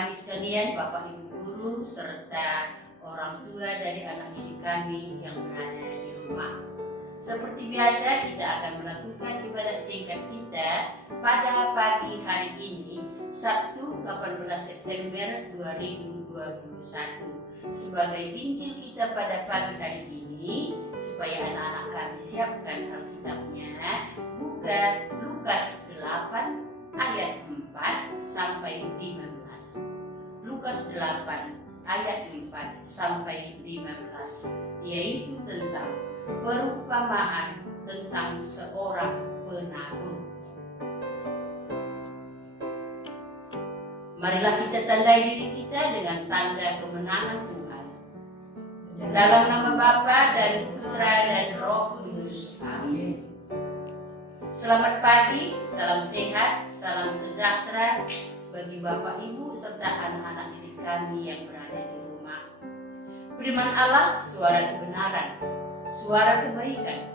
kami sekalian, Bapak Ibu guru, serta orang tua dari anak didik kami yang berada di rumah. Seperti biasa, kita akan melakukan ibadat singkat kita pada pagi hari ini, Sabtu 18 September 2021. Sebagai Injil kita pada pagi hari ini, supaya anak-anak kami siapkan Alkitabnya, buka Lukas 8 ayat 4 sampai 15. Lukas 8 ayat 4 sampai 15, yaitu tentang perumpamaan tentang seorang penabur. Marilah kita tandai diri kita dengan tanda kemenangan Tuhan. Dalam nama Bapa dan Putra dan Roh Kudus. Amin. Selamat pagi, salam sehat, salam sejahtera bagi Bapak Ibu serta anak-anak didik kami yang berada di rumah. Firman Allah, suara kebenaran, suara kebaikan,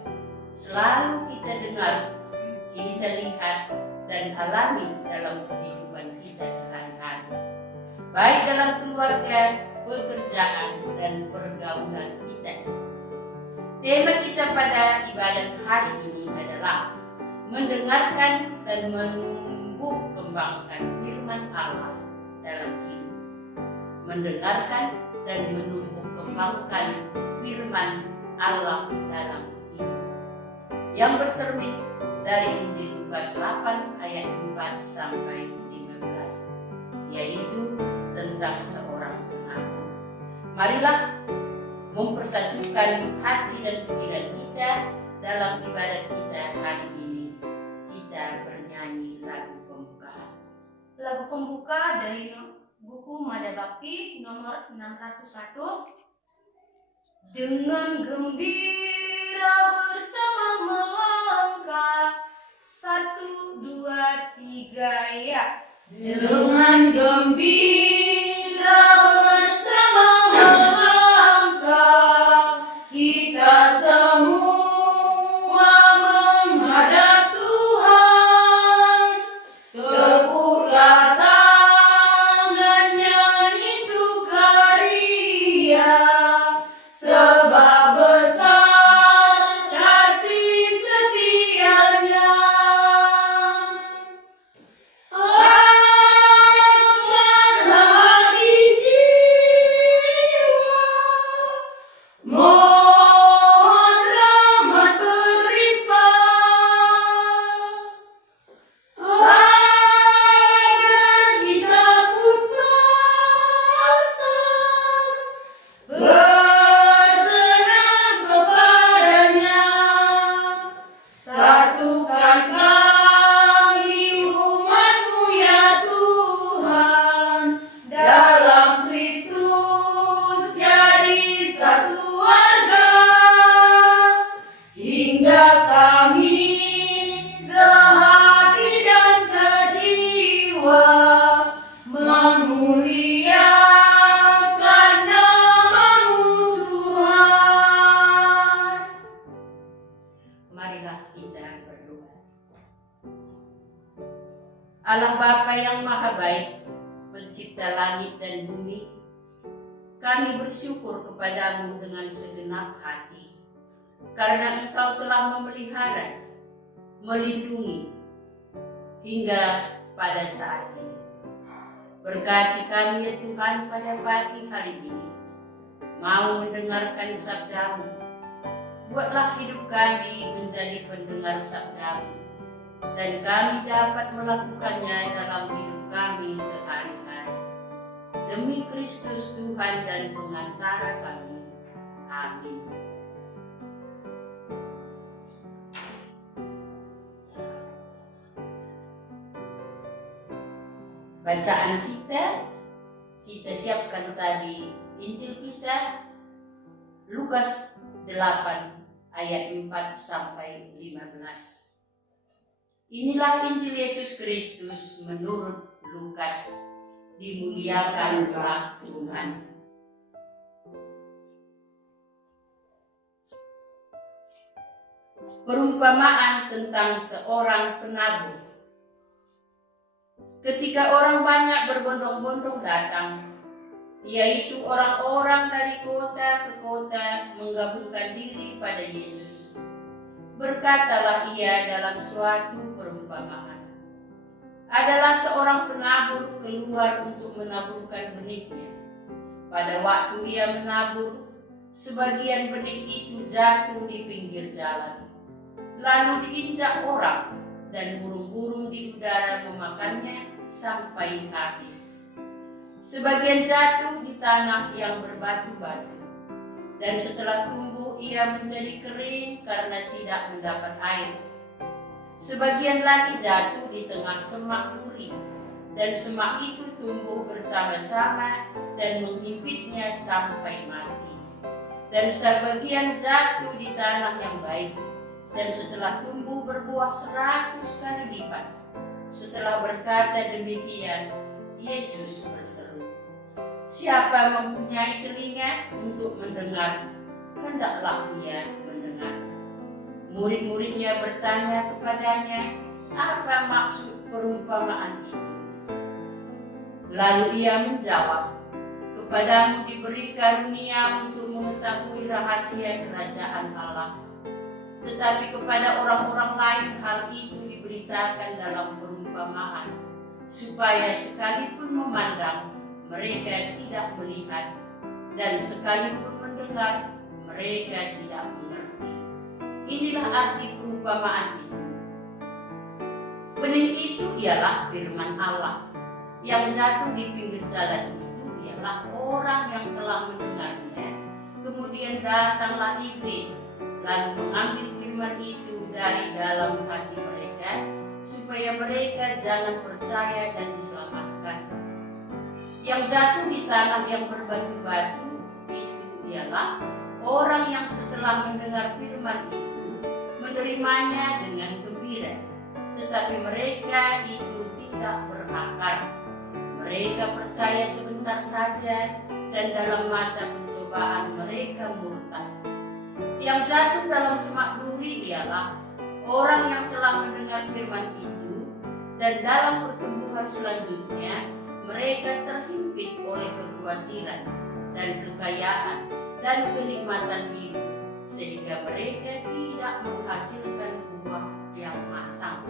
selalu kita dengar, kita lihat dan alami dalam kehidupan kita sehari-hari, baik dalam keluarga, pekerjaan, dan pergaulan kita. Tema kita pada ibadat hari ini adalah mendengarkan dan menumbuh kembangkan firman Allah dalam hidup. Mendengarkan dan menumbuh kembangkan firman Allah dalam hidup, yang bercermin dari Injil Lukas 8 ayat 4 sampai 15, yaitu tentang seorang penabur. Marilah mempersatukan hati dan pikiran kita dalam ibadat kita hari ini. Kita bernyanyi lagu pembukaan. Lagu pembuka dari buku Mada Bakti nomor 601. Dengan gembira bersama melangkah, 1, 2, 3 ya. Dengan gembira bersama melangkah, kita semua menghadap Tuhan. Tepuklah tangan, nyanyi sukaria, sebab besar kasih setianya. Angkatlah hati jiwa, mohon rahmat berlimpah, agar kita pun pantas berkenan kepadanya. Satukan kami umat-Mu ya Tuhan, dalam Kristus jadi satu warga, hingga kami sehati dan sejiwa memuliakan nama-Mu Tuhan. Marilah kita berdoa. Allah Bapa yang Maha Baik, Pencipta langit dan bumi, kami bersyukur kepadamu dengan segenap hati, karena Engkau telah memelihara, melindungi, hingga pada saat ini. Berkati kami ya Tuhan pada pagi hari ini, mau mendengarkan sabda-Mu. Buatlah hidup kami menjadi pendengar sabda-Mu, dan kami dapat melakukannya dalam hidup kami sehari-hari. Demi Kristus Tuhan dan pengantara kami. Amin. Bacaan kita siapkan tadi Injil kita Lukas 8 ayat 4 sampai 15. Inilah Injil Yesus Kristus menurut Lukas. Dimuliakanlah Tuhan. Perumpamaan tentang seorang penabur. ketika orang banyak berbondong-bondong datang, yaitu orang-orang dari kota ke kota menggabungkan diri pada Yesus. Berkatalah ia dalam suatu perumpamaan. Adalah seorang penabur keluar untuk menaburkan benihnya. Pada waktu ia menabur, sebagian benih itu jatuh di pinggir jalan, lalu diinjak orang, dan burung-burung di udara memakannya sampai habis. Sebagian jatuh di tanah yang berbatu-batu, dan setelah tumbuh ia menjadi kering karena tidak mendapat air. Sebagian lagi jatuh di tengah semak duri, dan semak itu tumbuh bersama-sama dan menghimpitnya sampai mati. Dan sebagian jatuh di tanah yang baik, dan setelah tumbuh berbuah 100 kali lipat. Setelah berkata demikian, Yesus berseru, "Siapa mempunyai telinga untuk mendengar, hendaklah ia mendengar." Murid-muridnya bertanya kepadanya, apa maksud perumpamaan itu? Lalu ia menjawab, "Kepadamu diberi karunia untuk mengetahui rahasia kerajaan Allah. Tetapi kepada orang-orang lain hal itu diberitakan dalam perumpamaan, supaya sekalipun memandang, mereka tidak melihat, dan sekalipun mendengar, mereka tidak mengerti." Inilah arti perumpamaan itu. Benih itu ialah firman Allah. Yang jatuh di pinggir jalan itu ialah orang yang telah mendengarnya. Kemudian datanglah iblis, lalu mengambil firman itu dari dalam hati mereka, supaya mereka jangan percaya dan diselamatkan. Yang jatuh di tanah yang berbatu-batu itu ialah orang yang setelah mendengar firman itu menerimanya dengan gembira, tetapi mereka itu tidak berakar. Mereka percaya sebentar saja, dan dalam masa pencobaan mereka murtad. Yang jatuh dalam semak duri ialah orang yang telah mendengar firman itu, dan dalam pertumbuhan selanjutnya mereka terhimpit oleh kekhawatiran dan kekayaan dan kenikmatan hidup, sehingga mereka tidak menghasilkan buah yang matang.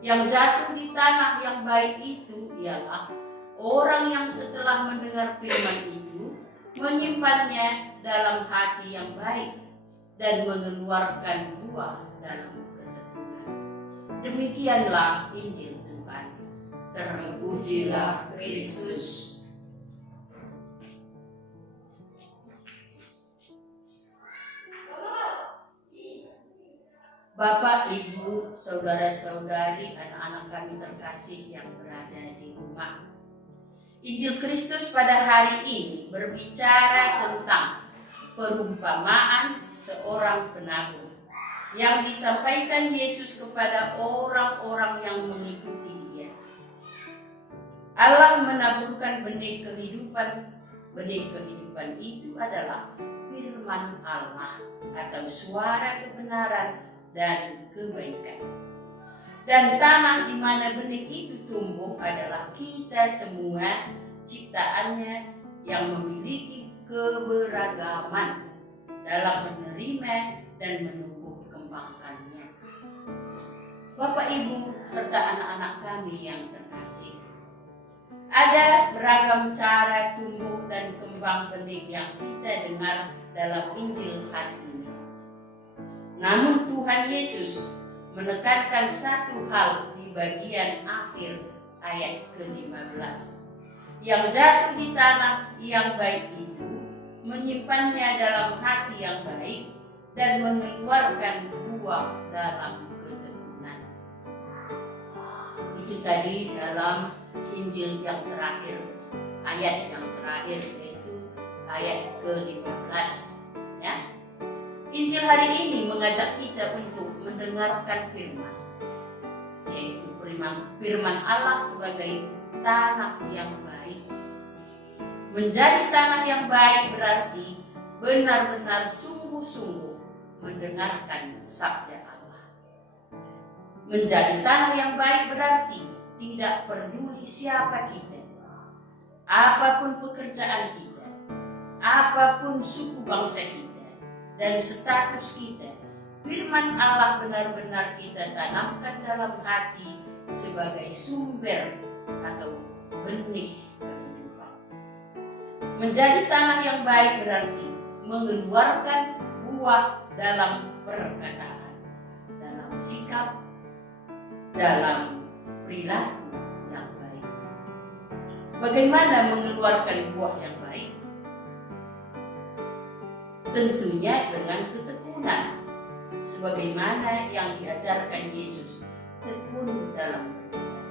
Yang jatuh di tanah yang baik itu ialah orang yang setelah mendengar firman itu menyimpannya dalam hati yang baik dan mengeluarkan buah dalam ketekunan. Demikianlah Injil Tuhan. Terpujilah Kristus. Bapak, Ibu, saudara-saudari, anak-anak kami terkasih yang berada di rumah. Injil Kristus pada hari ini berbicara tentang perumpamaan seorang penabur yang disampaikan Yesus kepada orang-orang yang mengikuti Dia. Allah menaburkan benih kehidupan. Benih kehidupan itu adalah firman Allah atau suara kebenaran dan kebaikan. Dan tanah di mana benih itu tumbuh adalah kita semua, ciptaannya yang memiliki keberagaman dalam menerima dan menumbuh kembangkannya. Bapak, Ibu, serta anak-anak kami yang terkasih, ada beragam cara tumbuh dan kembang benih yang kita dengar dalam Injil hari ini. Namun Tuhan Yesus menekankan satu hal di bagian akhir ayat ke-15. Yang jatuh di tanah yang baik itu menyimpannya dalam hati yang baik dan mengeluarkan buah dalam ketekunan. Itu tadi dalam Injil yang terakhir, ayat yang terakhir, yaitu ayat ke-15. Ya. Injil hari ini mengajak kita untuk mendengarkan firman, yaitu firman Allah sebagai tanah yang baik. Menjadi tanah yang baik berarti benar-benar sungguh-sungguh mendengarkan sabda Allah. Menjadi tanah yang baik berarti tidak peduli siapa kita, apapun pekerjaan kita, apapun suku bangsa kita, dan status kita. Firman Allah benar-benar kita tanamkan dalam hati sebagai sumber atau benih kehidupan. Menjadi tanah yang baik berarti mengeluarkan buah dalam perkataan, dalam sikap, dalam perilaku yang baik. Bagaimana mengeluarkan buah yang baik? Tentunya dengan ketekunan, sebagaimana yang diajarkan Yesus. Tekun dalam berdoa,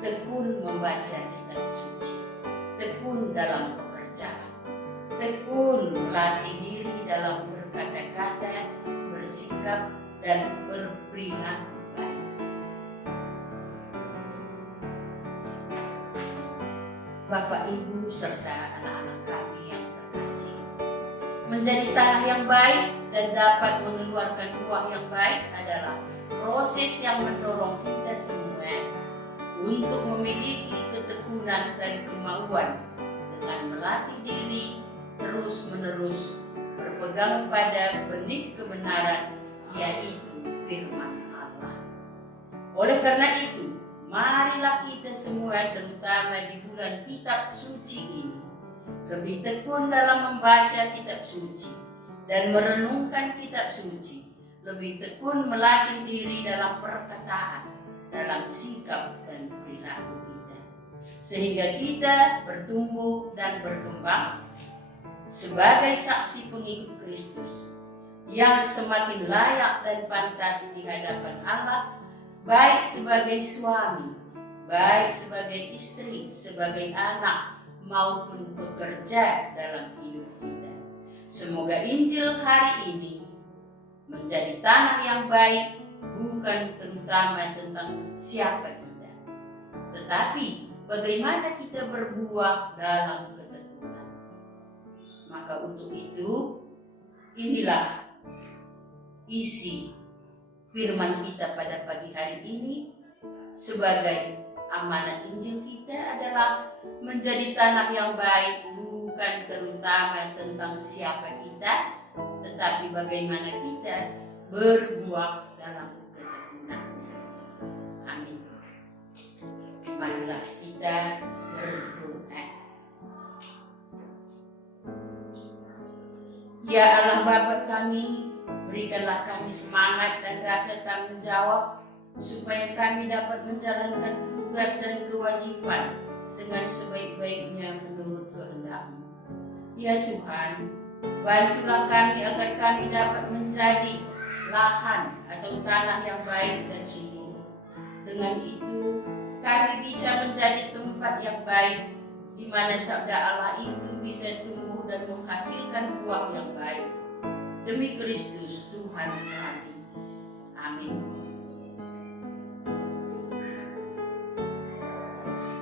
tekun membaca kitab suci, tekun dalam pekerjaan, tekun melatih diri dalam berkata-kata, bersikap, dan berperilaku baik. Bapak, Ibu, serta anak-anak kami yang terkasih, menjadi tanah yang baik dan dapat mengeluarkan buah yang baik adalah proses yang mendorong kita semua untuk memiliki ketekunan dan kemauan dengan melatih diri terus-menerus berpegang pada benih kebenaran, yaitu firman Allah. Oleh karena itu, marilah kita semua, terutama di bulan kitab suci ini, lebih tekun dalam membaca kitab suci dan merenungkan kitab suci, lebih tekun melatih diri dalam perkataan, dalam sikap dan perilaku kita, sehingga kita bertumbuh dan berkembang sebagai saksi pengikut Kristus yang semakin layak dan pantas di hadapan Allah, baik sebagai suami, baik sebagai istri, sebagai anak, maupun bekerja dalam hidup kita. Semoga Injil hari ini menjadi tanah yang baik, bukan terutama tentang siapa kita, tetapi bagaimana kita berbuah dalam ketekunan. Maka untuk itu, inilah isi firman kita pada pagi hari ini. Sebagai amanat Injil kita adalah menjadi tanah yang baik, bukan terutama tentang siapa kita, tetapi bagaimana kita berbuah dalam ketekunan. Amin. Marilah kita berdoa. Ya Allah Bapa kami, berikanlah kami semangat dan rasa tanggung jawab supaya kami dapat menjalankan tugas dan kewajiban dengan sebaik-baiknya menurut kehendak-Mu. Ya Tuhan, bantulah kami agar kami dapat menjadi lahan atau tanah yang baik dan subur. Dengan itu, kami bisa menjadi tempat yang baik di mana sabda Allah itu bisa tumbuh dan menghasilkan buah yang baik. Demi Kristus Tuhan kami. Amin.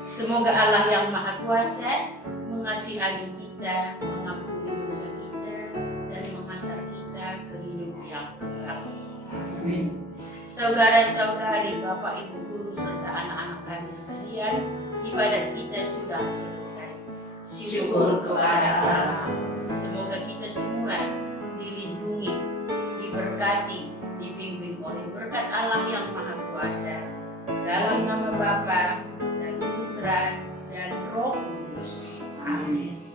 Semoga Allah yang Maha Kuasa mengasihani kita, mengampuni dosa kita, dan menghantar kita ke hidup yang kekal. Amin. Saudara-saudari, Bapak, Ibu guru, serta anak-anak kami sekalian, ibadat kita sudah selesai. Syukur kepada Allah. Semoga kita semua dilindungi, diberkati, dibimbing oleh berkat Allah yang Maha Kuasa. Dalam nama Bapa dan Putra dan Roh Kudus. Amin.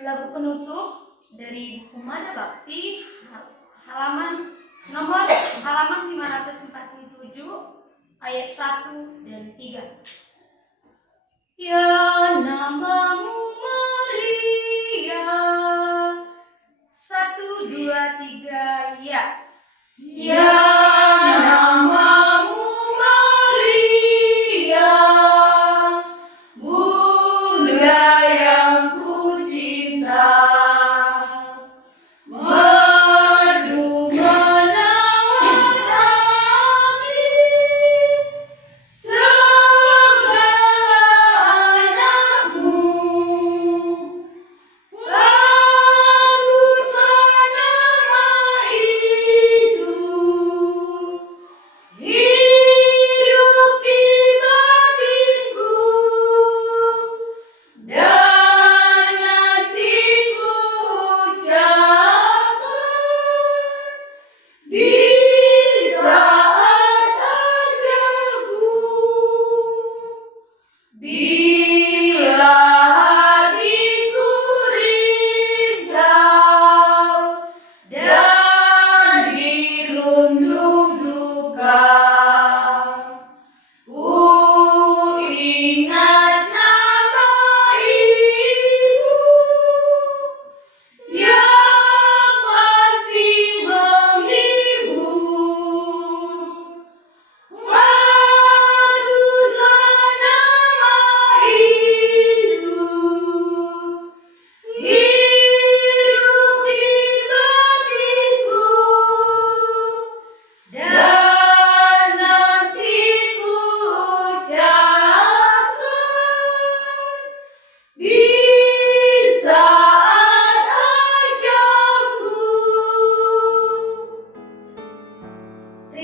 Lagu penutup dari buku Mana Bakti, halaman 547 ayat 1 dan 3. Ya namamu Maria, 1, 2, 3, ya. Ya namamu Maria, Bunda yang ku cinta, merdu menawar hati segala anakmu.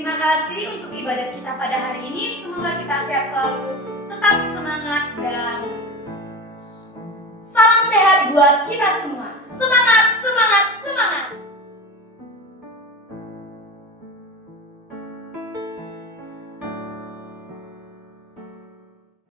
Terima kasih untuk ibadat kita pada hari ini. Semoga kita sehat selalu, tetap semangat, dan salam sehat buat kita